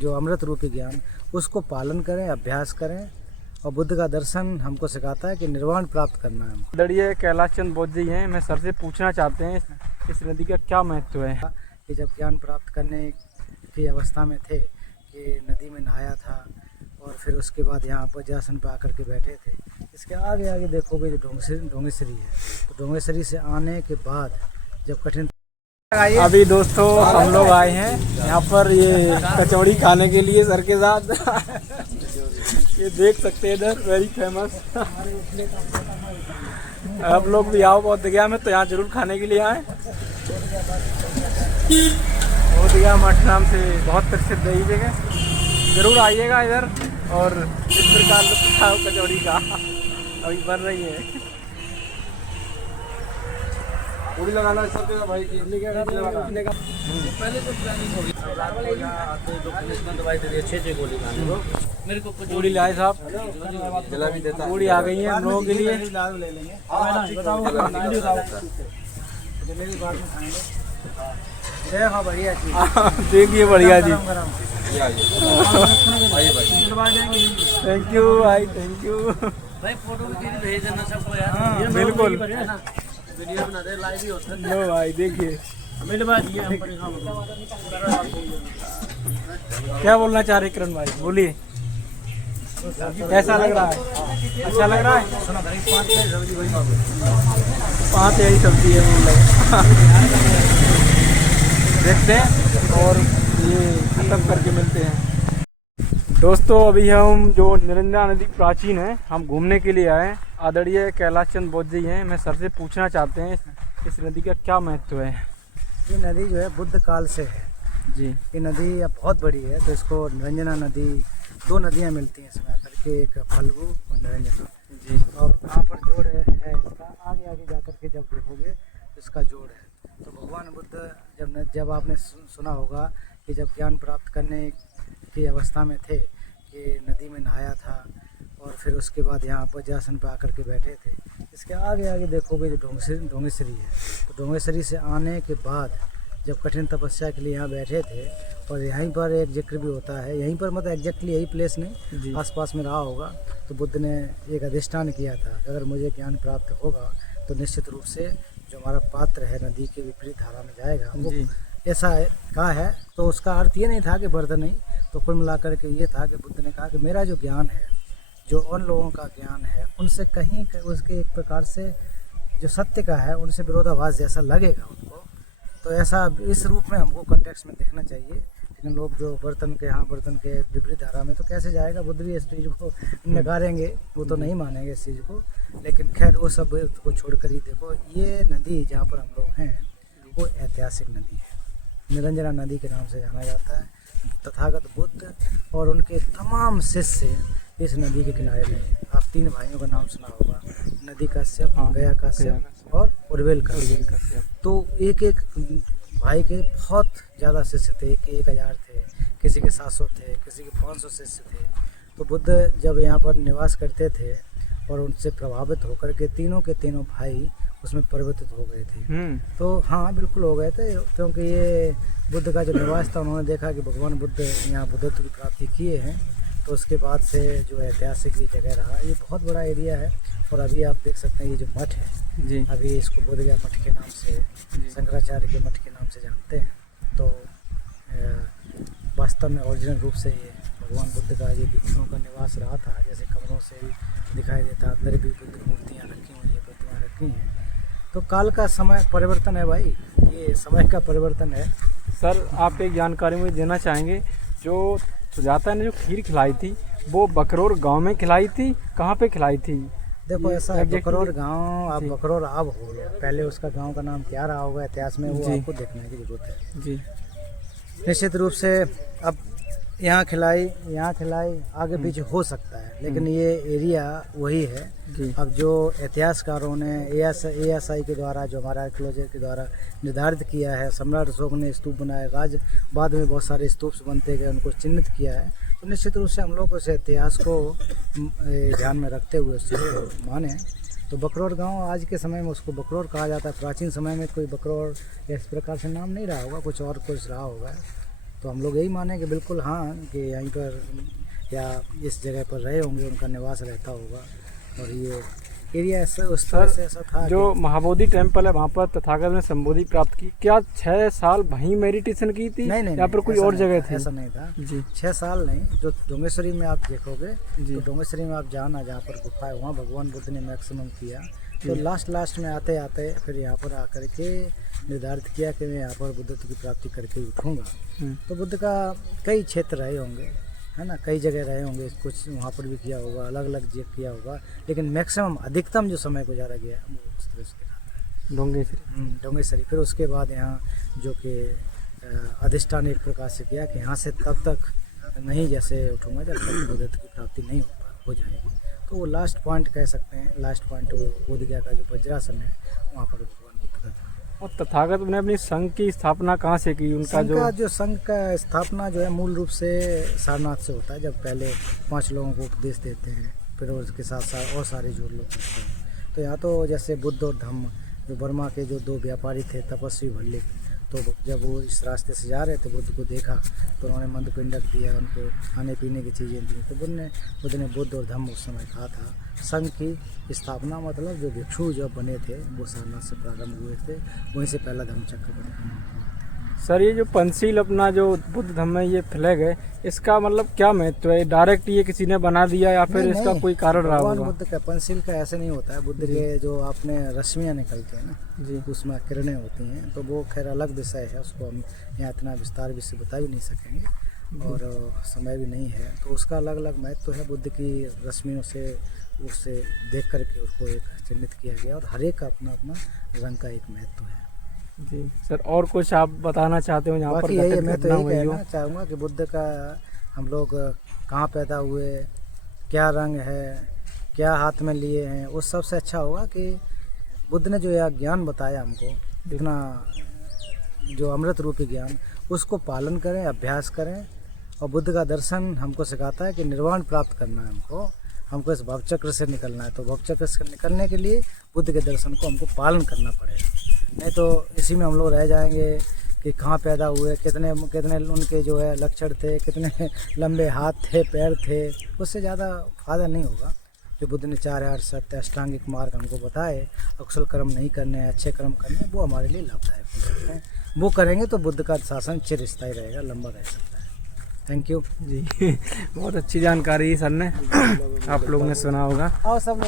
जो अमृत रूपी ज्ञान, उसको पालन करें, अभ्यास करें। और बुद्ध का दर्शन हमको सिखाता है कि निर्वाण प्राप्त करना है। आदरणीय कैलाश चंद बौद्ध जी हैं, मैं सर से पूछना चाहते हैं इस नदी का क्या महत्व है। कि जब ज्ञान प्राप्त करने की अवस्था में थे कि नदी में नहाया था और फिर उसके बाद यहाँ वज्रासन पर आकर के बैठे थे। इसके आगे आगे देखोगे जो ढोंगेश्वरी है, तो ढोंगेश्वरी से आने के बाद जब कठिन अभी दोस्तों हम लोग आए हैं यहाँ पर ये कचौड़ी खाने के लिए सर के साथ। ये देख सकते हैं इधर वेरी फेमस। आप लोग भी आओ बौद्ध गया में तो यहाँ जरूर खाने के लिए आए। बौद्ध गया मठ नाम से बहुत प्रसिद्ध है ये जगह, जरूर आइएगा इधर और इस प्रकार लुत्फ उठाओ कचौड़ी का। अभी बन रही है। पूरी लगाना सब जगह भाई, इडली क्या लगाना पहले तो प्लानिंग होगी। मेरे को पूरी लाए साहब, पूरी आ गई है हम लोगों के लिए। देखिए बढ़िया जी, थैंक यू भाई, थैंक यू भाई। फोटो भेज देना सबको यार। बिल्कुल वीडियो बना दे, लाइव ही होता है। लो भाई देखिए क्या बोलना चाह रहे किरण भाई, बोलिए कैसा लग रहा है? अच्छा लग रहा है? 5 यही सब्जी है देखते हैं और ये खत्म करके मिलते हैं। दोस्तों अभी हम जो निरंजना नदी प्राचीन है, हम घूमने के लिए आए। आदरणीय कैलाश चंद बौद्ध जी हैं, मैं सर से पूछना चाहते हैं इस नदी का क्या महत्व है। ये नदी जो है बुद्ध काल से है जी। ये नदी अब बहुत बड़ी है, तो इसको निरंजना नदी, 2 नदियाँ मिलती हैं इसमें आकर के, एक फल्गु और निरंजना जी। और यहाँ पर जोड़ है इसका, आगे आगे जाकर के जब देखोगे तो इसका जोड़ है। तो भगवान बुद्ध जब आपने सुना होगा कि जब ज्ञान प्राप्त करने की अवस्था में थे कि नदी में नहाया था और फिर उसके बाद यहाँ वज्रासन पर आकर के बैठे थे। इसके आगे आगे देखोगे जो ढोंगेश्वरी है, तो ढोंगेश्वरी से आने के बाद जब कठिन तपस्या के लिए यहाँ बैठे थे, और यहीं पर एक जिक्र भी होता है, यहीं पर मतलब एग्जैक्टली यही प्लेस नहीं, आसपास में रहा होगा, तो बुद्ध ने एक अधिष्ठान किया था कि अगर मुझे ज्ञान प्राप्त होगा तो निश्चित रूप से जो हमारा पात्र है नदी के विपरीत धारा में जाएगा। वो ऐसा कहा है, तो उसका अर्थ ये नहीं था कि बर्तन नहीं, तो कुल मिलाकर के ये था कि बुद्ध ने कहा कि मेरा जो ज्ञान है, जो उन लोगों का ज्ञान है, उनसे कहीं उसके एक प्रकार से जो सत्य का है उनसे विरोधाभास जैसा लगेगा उनको। तो ऐसा इस रूप में हमको कॉन्टेक्स्ट में देखना चाहिए। लेकिन लोग जो बर्तन के विपरीत धारा में तो कैसे जाएगा, बुद्ध भी इस चीज़ को नकारेंगे, वो तो नहीं मानेंगे इस चीज़ को। लेकिन खैर वो सब को छोड़कर ही देखो, ये नदी जहाँ पर हम लोग हैं वो ऐतिहासिक नदी है, निरंजना नदी के नाम से जाना जाता है। तथागत बुद्ध और उनके तमाम शिष्य इस नदी के किनारे रहे। आप 3 भाइयों का नाम सुना होगा, नदी काश्यप, गया काश्यप और उर्वेल काश्यप। तो एक एक भाई के बहुत ज़्यादा शिष्य थे, कि 1000 थे, किसी के 700 थे, किसी के 500 शिष्य थे। तो बुद्ध जब यहाँ पर निवास करते थे और उनसे प्रभावित होकर के तीनों के तीनों भाई उसमें परिवर्तित हो गए थे। तो हाँ बिल्कुल हो गए थे, क्योंकि ये बुद्ध का जो निवास था, उन्होंने देखा कि भगवान बुद्ध यहाँ बुद्धत्व की प्राप्ति किए हैं। तो उसके बाद से जो ऐतिहासिक ये जगह रहा, ये बहुत बड़ा एरिया है। और अभी आप देख सकते हैं ये जो मठ है जी, अभी इसको बोध गया मठ के नाम से, शंकराचार्य के मठ के नाम से जानते हैं। तो वास्तव में ओरिजिनल रूप से ये भगवान बुद्ध का ये भिक्षुओं का निवास रहा था, जैसे कमरों से ही दिखाई देता। अंदर भी बुद्ध मूर्तियाँ रखी हुई हैं, प्रतिमाएँ रखी हैं। तो काल का समय परिवर्तन है भाई, ये समय का परिवर्तन है। सर आप एक जानकारी मुझे देना चाहेंगे, जो सुजाता ने जो खीर खिलाई थी वो बकरोर गांव में खिलाई थी, कहाँ पे खिलाई थी? देखो ऐसा है, बकरोर गांव अब बकरोर अब हो गया, पहले उसका गांव का नाम क्या रहा होगा इतिहास में, वो आपको देखने की जरूरत है जी। निश्चित रूप से अब यहाँ खिलाई आगे पीछे हो सकता है, लेकिन ये एरिया वही है। अब जो इतिहासकारों ने ASI के द्वारा, जो हमारा आर्कियोलॉजी के द्वारा निर्धारित किया है, सम्राट अशोक ने स्तूप बनाया, बाद में बहुत सारे स्तूप बनते गए, उनको चिन्हित किया है। तो निश्चित रूप से हम लोग उस इतिहास को ध्यान में रखते हुए उस चीज़ को माने। तो बकरोर गांव आज के समय में उसको बकरोर कहा जाता है। प्राचीन समय में कोई बकरोर इस प्रकार से नाम नहीं रहा होगा, कुछ और कुछ रहा होगा। तो हम लोग यही माने कि बिल्कुल हाँ, कि यहीं पर या इस जगह पर रहे होंगे, उनका निवास रहता होगा। और ये एरिया ऐसा उस तरह से ऐसा था जो महाबोधि टेम्पल है वहाँ पर तथागत ने संबोधि प्राप्त की। क्या 6 साल वहीं मेडिटेशन की थी? नहीं, या फिर कोई और जगह थी? ऐसा नहीं था जी। 6 साल नहीं, जो डोंगेश्वरी में आप देखोगे जी। तो डोंगेश्वरी में आप जाना, जहाँ पर गुफा है वहाँ भगवान बुद्ध ने मैक्सिमम किया। तो लास्ट में आते आते फिर यहाँ पर आकर के निर्धारित किया कि मैं यहाँ पर बुद्धत्व की प्राप्ति करके उठूँगा। तो बुद्ध का कई क्षेत्र रहे होंगे, है ना, कई जगह रहे होंगे, कुछ वहाँ पर भी किया होगा, अलग अलग जगह किया होगा, लेकिन मैक्सिमम अधिकतम जो समय गुजारा गया वो उस तरह से दिखाता है डोंगेश्वरी। फिर उसके बाद यहाँ जो कि अधिष्ठान एक प्रकार से किया कि यहाँ से तब तक नहीं जैसे उठूँगा जब तक बुद्धत्व की प्राप्ति नहीं हो जाएगी। तो वो लास्ट पॉइंट कह सकते हैं, लास्ट पॉइंट वो बोध गया का जो वज्रासन है वहाँ पर भगवान बुद्ध का था। और तथागत ने अपनी संघ की स्थापना कहाँ से की? उनका जो संघ का स्थापना जो है मूल रूप से सारनाथ से होता है। जब पहले 5 लोगों को उपदेश देते हैं, फिर उसके साथ साथ और सारे जो लोग करते हैं। तो यहाँ तो जैसे बुद्ध और धम्म, जो बर्मा के जो 2 व्यापारी थे, तपस्वी भल्लिक, तो जब वो इस रास्ते से जा रहे थे, बुद्ध को देखा तो उन्होंने मंदपिंडक दिया, उनको खाने पीने की चीज़ें दी। तो बुद्ध ने बुद्ध और धम्म उस समय कहा था। संघ की स्थापना मतलब जो भिक्षु जब बने थे वो सारनाथ से प्रारंभ हुए थे, वहीं से पहला धम्मचक्र बना। सर ये जो पंचशील अपना जो बुद्ध धम्म है ये फ्लैग है, इसका मतलब क्या महत्व है? डायरेक्ट ये किसी ने बना दिया या फिर इसका कोई कारण रहा होगा? बुद्ध का पंचशील का ऐसे नहीं होता है। बुद्ध के जो आपने रश्मियाँ निकलती हैं ना जी, उसमें किरणें होती हैं, तो वो खैर अलग विषय है, उसको हम यहाँ इतना विस्तार भी से बता भी नहीं सकेंगे और समय भी नहीं है। तो उसका अलग अलग महत्व है। बुद्ध की रश्मियों से उससे देख करके उसको एक चिन्हित किया गया और हर एक का अपना अपना रंग का एक महत्व है। जी सर, और कुछ आप बताना चाहते हो यहाँ पर? यही मैं तो यही कहना चाहूँगा कि बुद्ध का हम लोग कहाँ पैदा हुए, क्या रंग है, क्या हाथ में लिए हैं, उस सबसे अच्छा होगा कि बुद्ध ने जो यह ज्ञान बताया हमको, इतना जो अमृत रूपी ज्ञान, उसको पालन करें, अभ्यास करें। और बुद्ध का दर्शन हमको सिखाता है कि निर्वाण प्राप्त करना है हमको इस भवचक्र से निकलना है। तो भवचक्र से निकलने के लिए बुद्ध के दर्शन को हमको पालन करना पड़ेगा, नहीं तो इसी में हम लोग रह जाएंगे कि कहाँ पैदा हुए, कितने उनके जो है लक्षण थे, कितने लंबे हाथ थे, पैर थे, उससे ज़्यादा फायदा नहीं होगा। जो बुद्ध ने 4 आर्य सत्य अष्टांगिक मार्ग हमको बताए, अकुशल कर्म नहीं करने हैं, अच्छे कर्म करने हैं, वो हमारे लिए लाभदायक हो सकते हैं। वो करेंगे तो बुद्ध का शासन चिरस्थायी रहेगा, लंबा रह सकता है। थैंक यू जी। बहुत अच्छी जानकारी सर ने आप लोगों ने सुना होगा। और सब